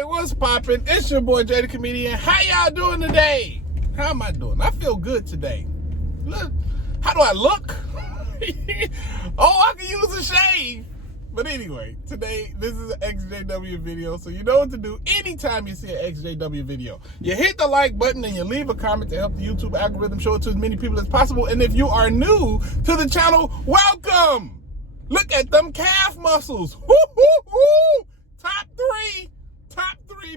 Hey, what's poppin'? It's your boy Jay the Comedian. How y'all doing today? How am I doing? I feel good today. Look, how do I look? Oh, I can use a shave. But anyway, today, this is an ExJw video, so you know what to do anytime you see an ExJw video. You hit the like button and you leave a comment to help the YouTube algorithm show it to as many people as possible. And if you are new to the channel, welcome! Look at them calf muscles. Woo, woo, woo. Top three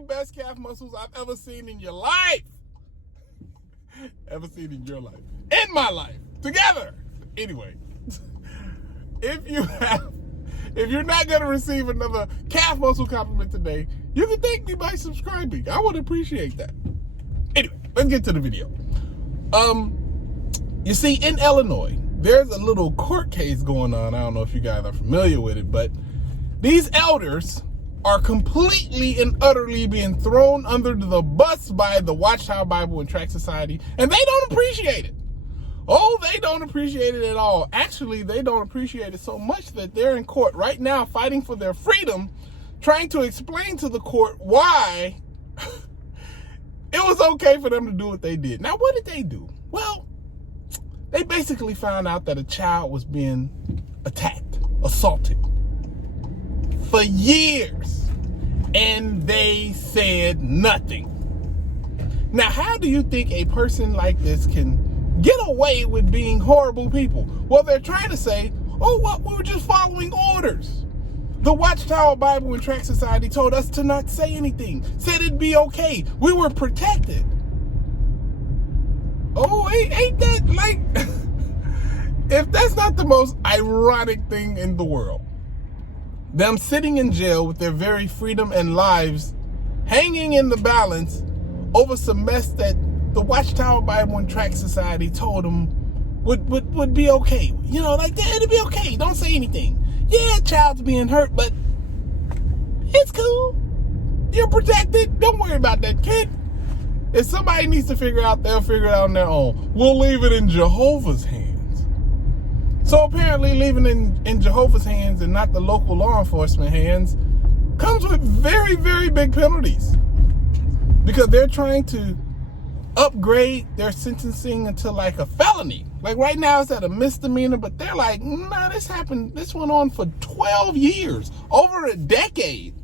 best calf muscles I've ever seen in your life. Ever seen in your life. In my life. Together. Anyway, if you're not going to receive another calf muscle compliment today, you can thank me by subscribing. I would appreciate that. Anyway, let's get to the video. You see, in Illinois, there's a little court case going on. I don't know if you guys are familiar with it, but these elders are completely and utterly being thrown under the bus by the WATCHTOWER Bible and Tract Society, and they don't appreciate it. Oh, they don't appreciate it at all. Actually, they don't appreciate it so much that they're in court right now fighting for their freedom, trying to explain to the court why it was okay for them to do what they did. Now, what did they do? Well, they basically found out that a child was being attacked, assaulted for years, and they said nothing. Now, how do you think a person like this can get away with being horrible people? Well, they're trying to say, oh, well, we were just following orders. The WATCHTOWER Bible and Tract Society told us to not say anything, said it'd be okay. We were protected. Oh, ain't that like, if that's not the most ironic thing in the world, them sitting in jail with their very freedom and lives hanging in the balance over some mess that the WATCHTOWER Bible and Tract Society told them would be okay. You know, like, it'll be okay. Don't say anything. Yeah, child's being hurt, but it's cool. You're protected. Don't worry about that kid. If somebody needs to figure it out, they'll figure it out on their own. We'll leave it in Jehovah's hands. So apparently leaving in Jehovah's hands and not the local law enforcement hands comes with very, very big penalties, because they're trying to upgrade their sentencing into like a felony. Like right now it's at a misdemeanor, but they're like, nah, this went on for 12 years, over a decade.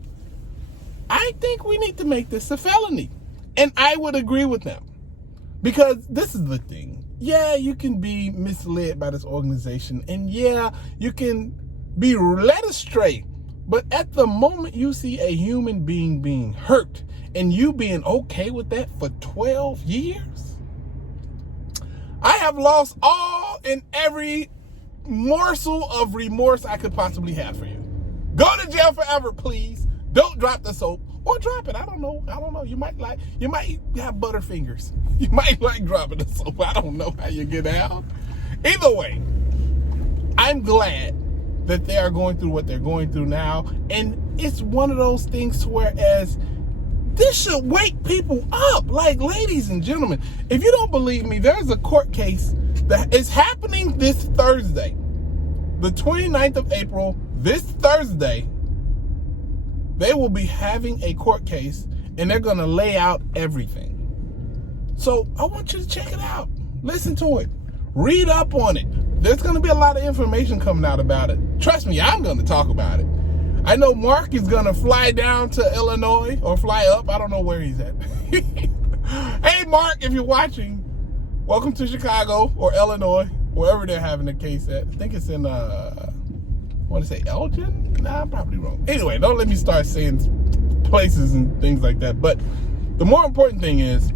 I think we need to make this a felony. And I would agree with them, because this is the thing. Yeah, you can be misled by this organization, and yeah, you can be led astray. But at the moment you see a human being being hurt and you being okay with that for 12 years, I have lost all and every morsel of remorse I could possibly have for you. Go to jail forever, please. Don't drop the soap. Or drop it. I don't know. You might have butterfingers. You might like dropping the soap. I don't know how you get out. Either way, I'm glad that they are going through what they're going through now. And it's one of those things to whereas this should wake people up. Like, ladies and gentlemen, if you don't believe me, there's a court case that is happening this Thursday, the 29th of April, this Thursday. They will be having a court case, and they're going to lay out everything. So I want you to check it out. Listen to it. Read up on it. There's going to be a lot of information coming out about it. Trust me, I'm going to talk about it. I know Mark is going to fly down to Illinois, or fly up. I don't know where he's at. Hey, Mark, if you're watching, welcome to Chicago or Illinois, wherever they're having the case at. I think it's in, I want to say Elgin? Nah, I'm probably wrong. Anyway, don't let me start saying places and things like that. But the more important thing is,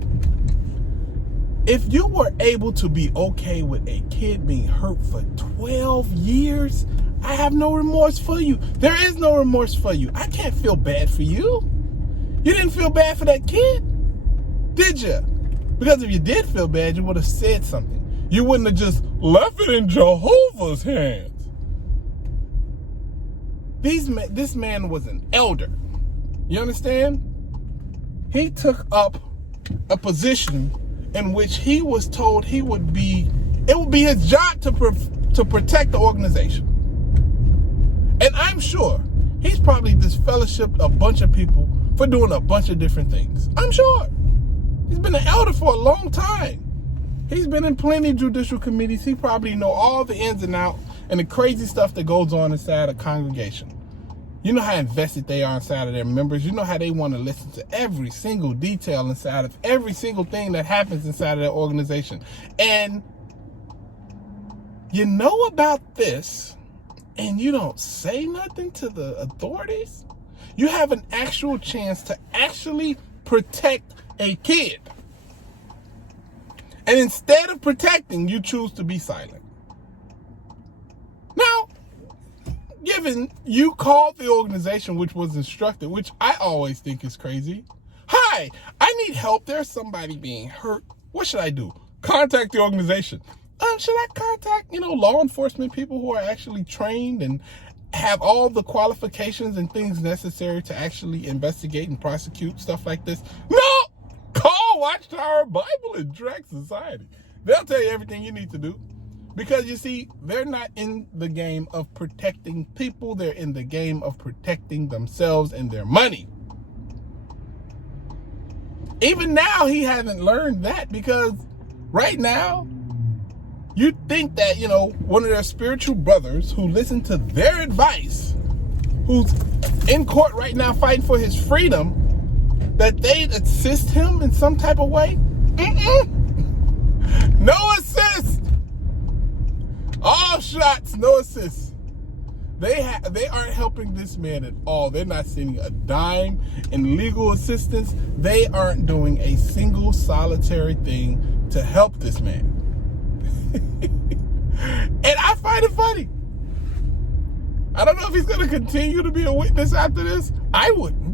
if you were able to be okay with a kid being hurt for 12 years, I have no remorse for you. There is no remorse for you. I can't feel bad for you. You didn't feel bad for that kid, did you? Because if you did feel bad, you would have said something. You wouldn't have just left it in Jehovah's hands. This man was an elder. You understand? He took up a position in which he was told it would be his job to protect the organization. And I'm sure he's probably disfellowshipped a bunch of people for doing a bunch of different things. I'm sure. He's been an elder for a long time. He's been in plenty of judicial committees. He probably know all the ins and outs and the crazy stuff that goes on inside a congregation. You know how invested they are inside of their members. You know how they want to listen to every single detail inside of every single thing that happens inside of their organization. And you know about this, and you don't say nothing to the authorities? You have an actual chance to actually protect a kid. And instead of protecting, you choose to be silent. Now, given you called the organization which was instructed, which I always think is crazy. Hi, I need help. There's somebody being hurt. What should I do? Contact the organization. Should I contact, law enforcement people who are actually trained and have all the qualifications and things necessary to actually investigate and prosecute stuff like this? No! Call WATCHTOWER Bible and Tract Society. They'll tell you everything you need to do. Because you see, they're not in the game of protecting people. They're in the game of protecting themselves and their money. Even now, he hasn't learned that, because right now, you'd think that, one of their spiritual brothers who listened to their advice, who's in court right now fighting for his freedom, that they'd assist him in some type of way. No assist. All shots, no assist. They aren't helping this man at all. They're not sending a dime in legal assistance. They aren't doing a single solitary thing to help this man. And I find it funny. I don't know if he's going to continue to be a witness after this. I wouldn't.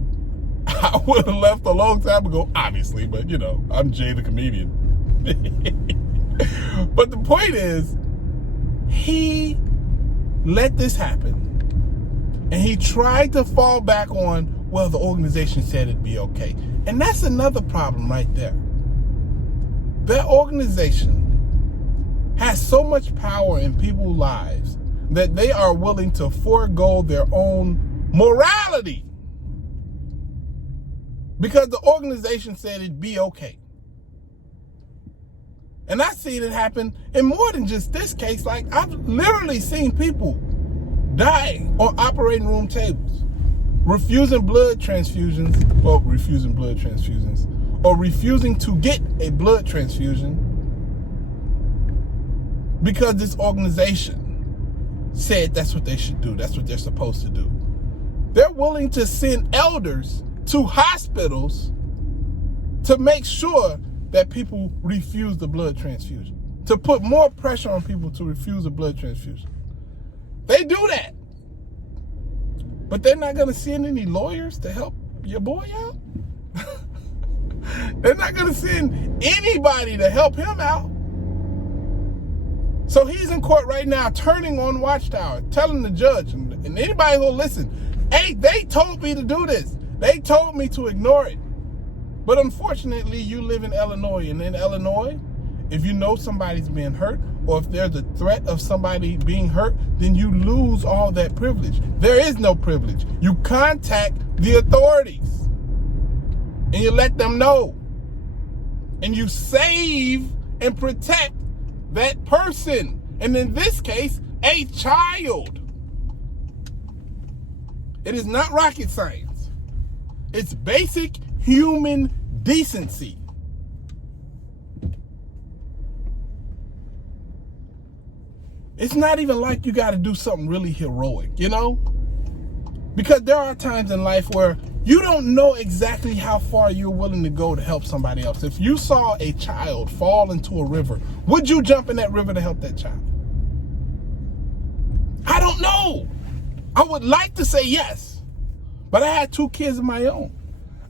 I would have left a long time ago, obviously, but I'm Jay the comedian. But the point is, he let this happen, and he tried to fall back on, well, the organization said it'd be okay. And that's another problem right there. Their organization has so much power in people's lives that they are willing to forego their own morality because the organization said it'd be okay. And I've seen it happen in more than just this case. Like, I've literally seen people die on operating room tables, refusing blood transfusions, or refusing to get a blood transfusion because this organization said that's what they should do. That's what they're supposed to do. They're willing to send elders to hospitals to make sure that people refuse the blood transfusion, to put more pressure on people to refuse a blood transfusion. They do that. But they're not going to send any lawyers to help your boy out. They're not going to send anybody to help him out. So he's in court right now turning on WATCHTOWER, telling the judge and anybody who'll listen, hey, they told me to do this. They told me to ignore it. But unfortunately, you live in Illinois, and in Illinois, if you know somebody's being hurt, or if there's a threat of somebody being hurt, then you lose all that privilege. There is no privilege. You contact the authorities, and you let them know. And you save and protect that person. And in this case, a child. It is not rocket science. It's basic human decency. It's not even like you got to do something really heroic, Because there are times in life where you don't know exactly how far you're willing to go to help somebody else. If you saw a child fall into a river, would you jump in that river to help that child? I don't know. I would like to say yes, but I had 2 kids of my own.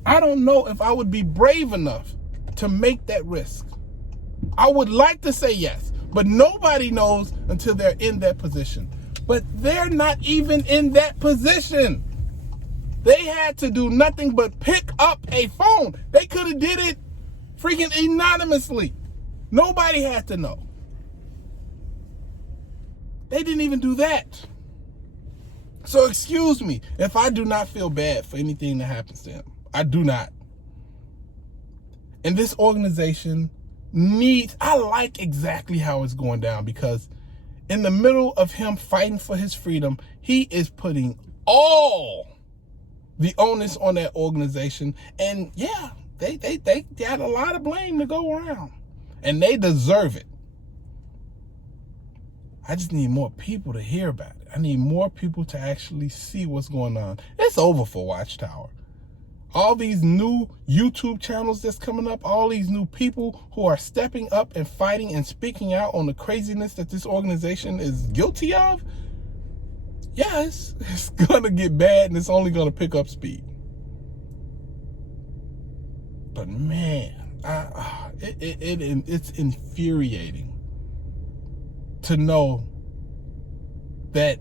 I don't know if I would be brave enough to make that risk. I would like to say yes, but nobody knows until they're in that position. But they're not even in that position. They had to do nothing but pick up a phone. They could have did it freaking anonymously. Nobody had to know. They didn't even do that. So excuse me if I do not feel bad for anything that happens to him. I do not. And this organization I like exactly how it's going down, because in the middle of him fighting for his freedom, he is putting all the onus on that organization. And yeah, they got a lot of blame to go around, and they deserve it. I just need more people to hear about it. I need more people to actually see what's going on. It's over for Watchtower. All these new YouTube channels that's coming up, all these new people who are stepping up and fighting and speaking out on the craziness that this organization is guilty of. Yeah, it's gonna get bad, and it's only gonna pick up speed. But man, it's infuriating to know that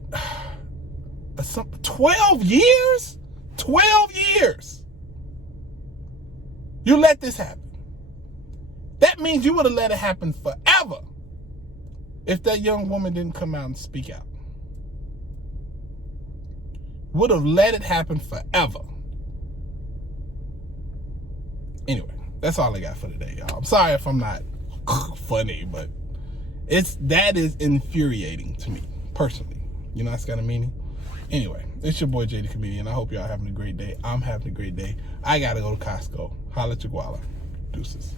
12 years? 12 years! You let this happen. That means you would have let it happen forever if that young woman didn't come out and speak out. Would have let it happen forever. Anyway, that's all I got for today, y'all. I'm sorry if I'm not funny, but that is infuriating to me, personally. You know, that's got a meaning. Anyway, it's your boy Jay the Comedian. I hope y'all having a great day. I'm having a great day. I gotta go to Costco. Holla at your guala. Deuces.